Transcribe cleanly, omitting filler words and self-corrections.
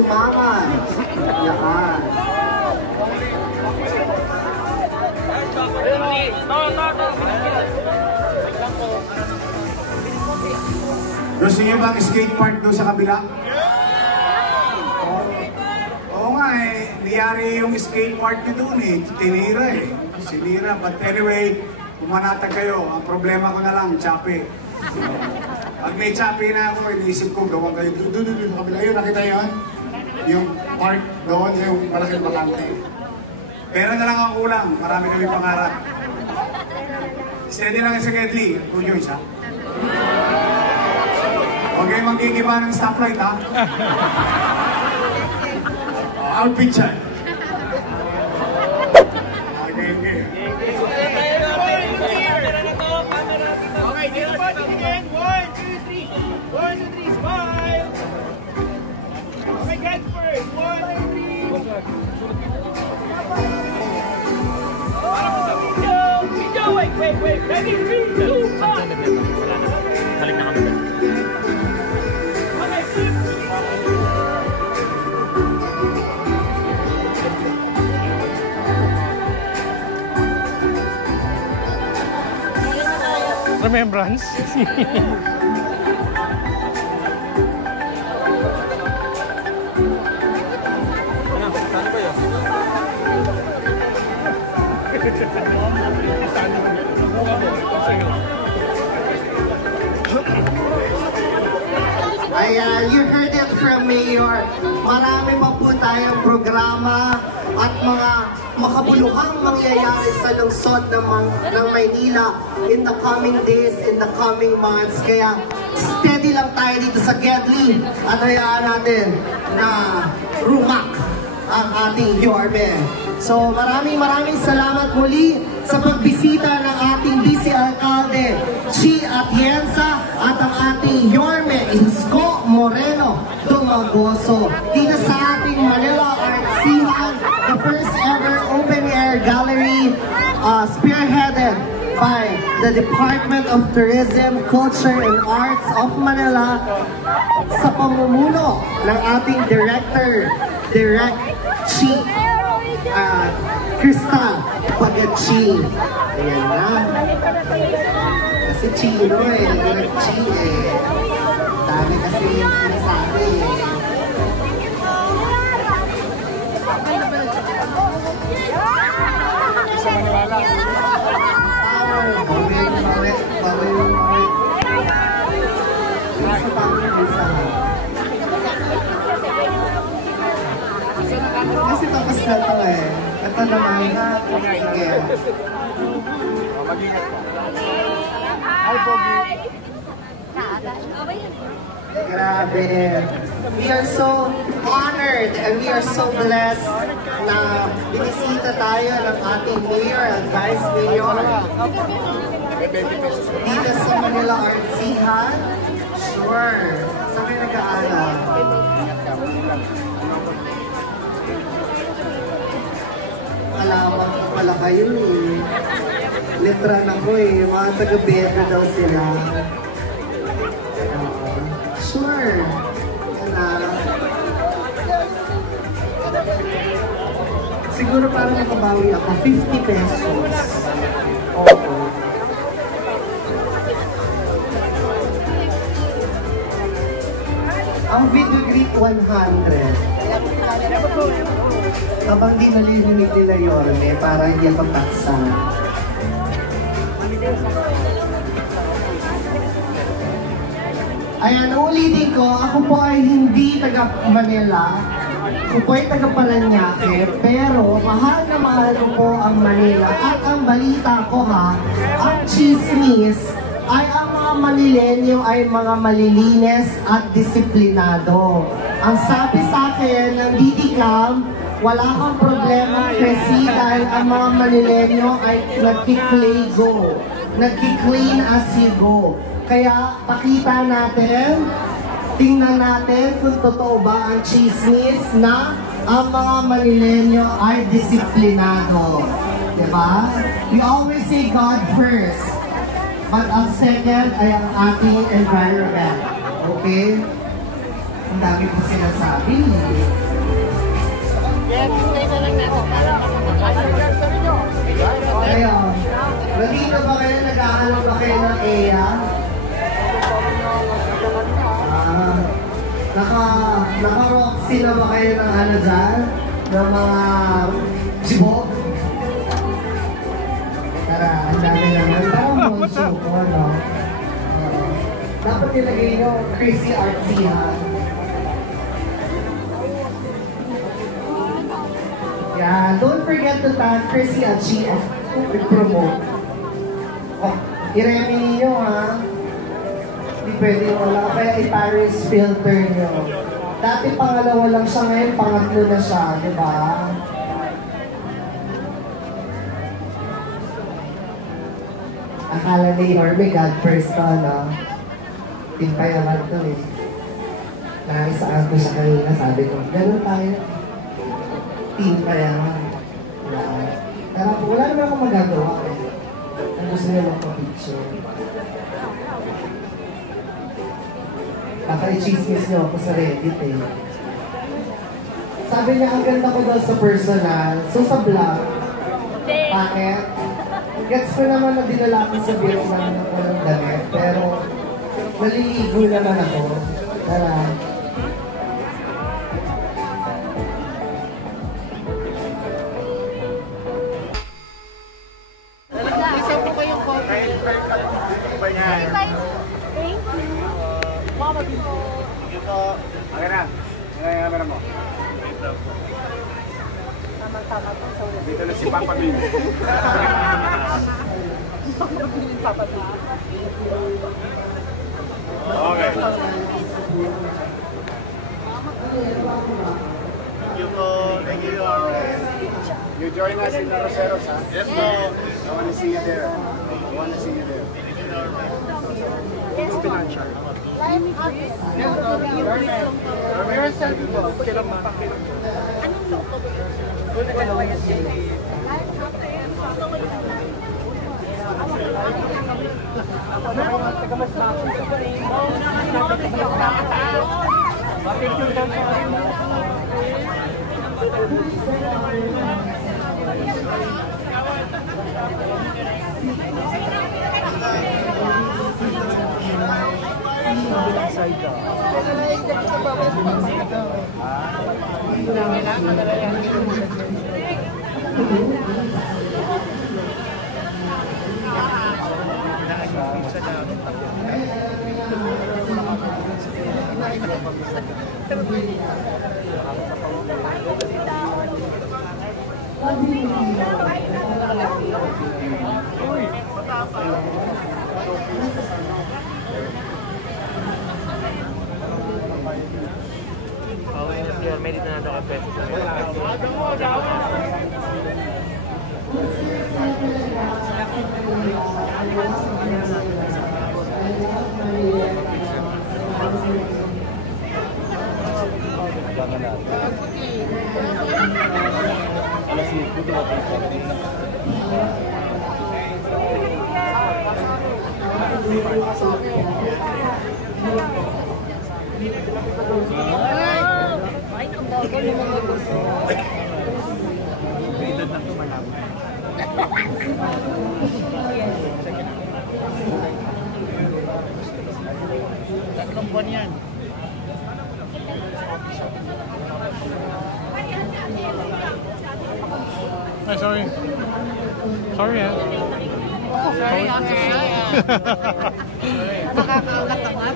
sumama. Yan. Gusto niyo bang skate park doon sa kabila? Oo nga eh, niyari yung skate park niyo doon eh, tinira eh. Sinira, but anyway, pumanatag kayo. Ang problema ko na lang, chape. Pag may chape na ako, iniisip ko, gawang kayo doon sa kabila. Yun, nakita yun? Yung park doon, yung malaking bakante. Pera na lang ang kulang, marami kami pangarap. Steady lang sa Gedli, tuloy siya. Huwag kayo magkikiba ng stoplight, ha? Outfit siya. Okay. Okay, get up again. 1, 2, 3. 1, 2, 3, smile. Okay, get first. 1, 2, 3. Para po sa video. Video, wait. Ready, 3, 2, 1. Balik na kami. Okay, flip. Remembrance. Saan ba yun? Ayan, you heard it from Mayor. Marami pa po tayong programa at mga makabuluhang mangyayari sa lungsod ng Maynila in the coming days, in the coming months. Kaya steady lang tayo dito sa Gedli at hayaan natin na rumak ang ating Yorme. So maraming salamat muli sa pagbisita ng ating Vice Alcalde Chi Atienza at ang ating Yorme Isko Moreno Dumagoso dito sa ating Manila Art Sihan, the first ever open-air gallery spearheaded by the Department of Tourism, Culture and Arts of Manila sa pamumuno ng ating Direct Chi Crystal Pagachi. Ayan na. Kasi Chino eh, Direct Chi eh. Dami kasi yung sinasabi eh. Sa Manila. Bawin. Sa pangin isa. Kasi tapos na ito eh. Ito naman na. Sige. Hi, Pogi. Grabe. We are so honored and we are so blessed na binisita tayo ng ating Mayor at Vice Mayor dito sa Manila Art Sihan. Sure. Saan kayo nag-aaral? Alaman ko pala kayo eh. Letran ako eh. Mga taga-Bedra daw sila. Sure. Yan na. Siguro parang nakabawi ako. 50 pesos. Oo. Ang video greet 100. Kapag di nalilinig nila Yorme, para hindi ako taksa. Ayan, ulitin ko, ako po ay hindi taga Manila. Ako po ay taga Paranaque, pero mahal na mahal ko po ang Manila. At ang balita ko ha, ang chismis ay ang mga Manilenyo ay mga malilinis at disiplinado. Ang sabi sa akin ng DDCAM, wala kang problema kasi dahil ang mga Manilenyo ay nagki-clean as you go. Kaya pakita natin, tingnan natin kung totoo ba ang chismis na ang mga Manilenyo ay disiplinado. Diba? We always say God first, but ang second ay ang ating environment. Okay? Ang dami po sinasabi. Ayun. Nandito ba kayo? Nag-aalam ba kayo ng EA? Naka-Roxy na ba kayo ng ano dyan? Ng mga sibok? Tara, ang dami naman. Parang monso ko, no? Dapat nilagay nyo Chrissy Artsy, ha? Yeah, don't forget to tag Chrissy Artsy at promote. Oh, i-remi ninyo, ha? Hindi pwede wala. Kaya i-Paris filter nyo. Dati pangalawa lang siya, ngayon pangatlo na siya, di ba? Akala ni Norme, God first to, no? Timpay naman to eh. Nakisaan ko siya kanina, sabi ko, ganun tayo. Timpay naman. Pero wala naman akong magagawa eh. Ang gusto nyo magpa-picture. Baka i-chismis nyo ako sa Reddit eh. Sabi niya, ang ganda ko daw sa personal. So sa vlog, bakit? Gets ko naman na dinala ko sa Vietnam ng walang damit, pero naliligo naman ako. Tara. Isa po ko yung coffee. Mama dito. Okay na. Ano yung camera mo? Tama-tama po sa ulit. Dito na si Papa Bin. Papa Bin. Okay. Thank you po. Thank you. You join us in the Roseros, ha? Yes po. I want to see you there. I want to see you there. Yourself po. Merit na natin kape. Tatlong buwan yan. Ay, sorry. Sorry, ah. Sorry, after. Nakakaulat naman.